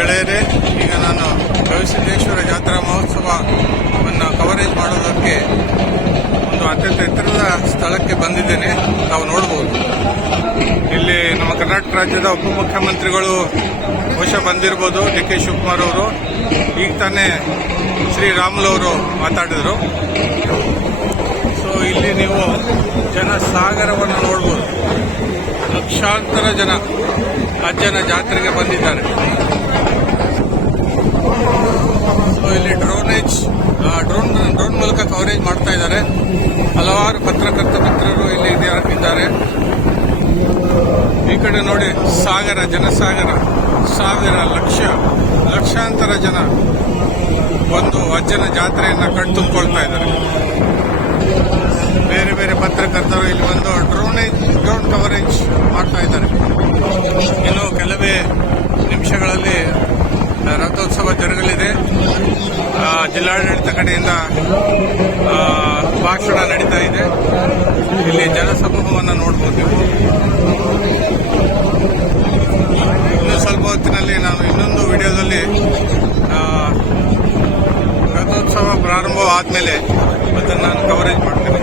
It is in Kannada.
ಗೆಳೆಯರೇ ಈಗ ನಾನು ಗವಿಸಿದ್ದೇಶ್ವರ ಜಾತ್ರಾ ಮಹೋತ್ಸವವನ್ನು ಕವರೇಜ್ ಮಾಡೋದಕ್ಕೆ ಒಂದು ಅತ್ಯಂತ ಎತ್ತರದ ಸ್ಥಳಕ್ಕೆ ಬಂದಿದ್ದೇನೆ. ನಾವು ನೋಡಬಹುದು ಇಲ್ಲಿ ನಮ್ಮ ಕರ್ನಾಟಕ ರಾಜ್ಯದ ಉಪಮುಖ್ಯಮಂತ್ರಿಗಳು ಬಹುಶಃ ಬಂದಿರ್ಬೋದು. ಡಿ ಕೆ ಶಿವಕುಮಾರ್ ಅವರು. ಈಗ ತಾನೇ ಶ್ರೀರಾಮುಲು ಅವರು ಮಾತಾಡಿದರು. ಸೊ ಇಲ್ಲಿ ನೀವು ಜನಸಾಗರವನ್ನು ನೋಡ್ಬೋದು. ಲಕ್ಷಾಂತರ ಜನ ಅಜ್ಜನ ಜಾತ್ರೆಗೆ ಬಂದಿದ್ದಾರೆ ಸೊ ಡ್ರೋನೇಜ್ ಡ್ರೋನ್ ಡ್ರೋನ್ ಮೂಲಕ ಕವರೇಜ್ ಮಾಡ್ತಾ ಇದ್ದಾರೆ. ಹಲವಾರು ಪತ್ರಕರ್ತ ಮಿತ್ರರು ಇಲ್ಲಿ ಇದ್ದಾರೆ- ಈ ಕಡೆ ನೋಡಿ, ಸಾಗರ, ಜನಸಾಗರ. ಸಾವಿರ ಲಕ್ಷ, ಲಕ್ಷಾಂತರ ಜನ ಒಂದು ಅಜ್ಜನ ಜಾತ್ರೆಯನ್ನು ಕಣ್ತುಂಬಿಕೊಳ್ತಾ ಇದ್ದಾರೆ. ಬೇರೆ ಬೇರೆ ಪತ್ರಕರ್ತರು ಇಲ್ಲಿ ಒಂದು ಜಿಲ್ಲಾಡಳಿತ ಕಡೆಯಿಂದ ಭಾಷಣ ನಡೀತಾ ಇದೆ. ಇಲ್ಲಿ ಜನಸಮೂಹವನ್ನು ನೋಡಬಹುದು ನೀವು. ಇನ್ನು ಸ್ವಲ್ಪ ಹೊತ್ತಿನಲ್ಲಿ ನಾನು ಇನ್ನೊಂದು ವಿಡಿಯೋದಲ್ಲಿ ರಥೋತ್ಸವ ಪ್ರಾರಂಭವಾದ ಮೇಲೆ ಅದನ್ನು ನಾನು ಕವರೇಜ್ ಮಾಡ್ತೀನಿ.